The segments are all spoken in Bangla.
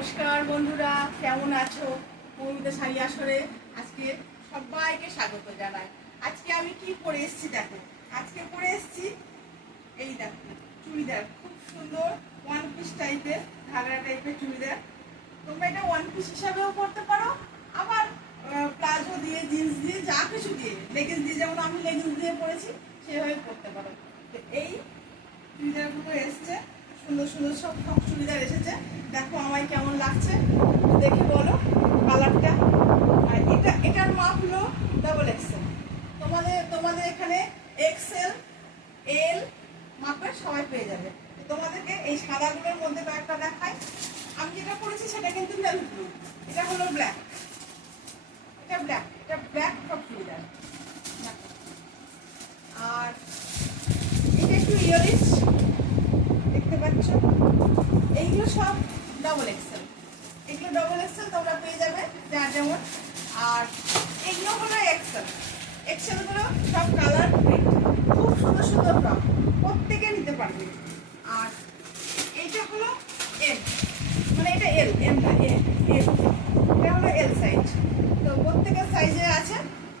নমস্কার বন্ধুরা, কেমন আছো? মৌমিতা শাড়ি আসরে আজকে সবাইকে স্বাগত জানাই। আজকে আমি কি পরে এসেছি দেখো। আজকে পরে এসেছি এই দেখো চুড়িদার, খুব সুন্দর ওয়ান পিস টাইপের, ঘাগরা টাইপের চুড়িদার। তোমরা এটা ওয়ান পিস হিসাবেও পরতে পারো, আবার প্লাজো দিয়ে, জিন্স দিয়ে, যা কিছু দিয়ে, লেগিংস দিয়ে, যেমন আমি লেগিংস দিয়ে পরেছি সেভাবে পরতে পারো। তো এই চুড়িদারগুলো এসছে, সুন্দর সুন্দর সব চুড়িদার এসেছে। দেখো আমায় কেমন লাগছে দেখে বলো কালারটা। আর এটার মাপ হলো ডাবল এক্সেল। তোমাদের এখানে এক্সেল, এল মাপের সবাই পেয়ে যাবে। তোমাদেরকে এই সাদাগুলোর মধ্যে কয়েকটা দেখাই। আমি যেটা পরেছি সেটা কিন্তু নেভি ব্লু, এটা হলো ব্ল্যাক, এটা ব্ল্যাক সব চুড়িদার। আর এটা একটু ইয়েলিশ দেখতে পাচ্ছ। এইগুলো সব ডবল এক্সেল, তোমরা পেয়ে যাবে যার যেমন। আর এগুলো হলো এক্সেলগুলো সব কালার প্রিন্ট, খুব সুন্দর সুন্দর ফ্রক, প্রত্যেকে নিতে পারবে। আর এইটা হলো এল, মানে এটা এল, এম না এল, এটা হলো এল সাইজ। তো প্রত্যেকের সাইজে আছে।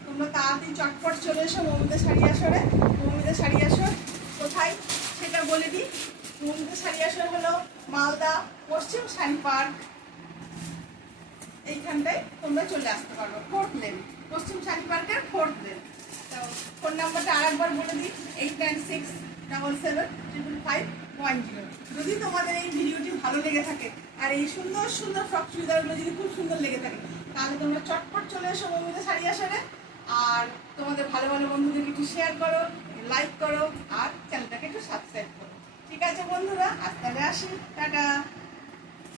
তোমরা তাড়াতাড়ি চটপট চলে এসো মৌমিতা শাড়ি আসরে। মৌমিতা শাড়ি আসর কোথায় সেটা বলে দিই। মৌমিতা শাড়ি আসর হলো মালদা পশ্চিম শাড়ি পার্ক, এইখানটায় তোমরা চলে আসতে পারবে। 4th লেন, পশ্চিম শাড়ি পার্কের 4th লেন। তো ফোন নাম্বারটা আরেকবার বলে দিই, 8967755110। যদি তোমাদের এই ভিডিওটি ভালো লেগে থাকে আর এই সুন্দর সুন্দর ফ্রক চুড়িদারগুলো যদি খুব সুন্দর লেগে থাকে, তাহলে তোমরা চটপট চলে এসো মৌমিতা শাড়ি আসরে। আর তোমাদের ভালো ভালো বন্ধুদেরকে একটু শেয়ার করো, লাইক করো, আর চ্যানেলটাকে একটু সাবস্ক্রাইব করো। ঠিক আছে বন্ধুরা, আজ তাহলে আসি, টাটা।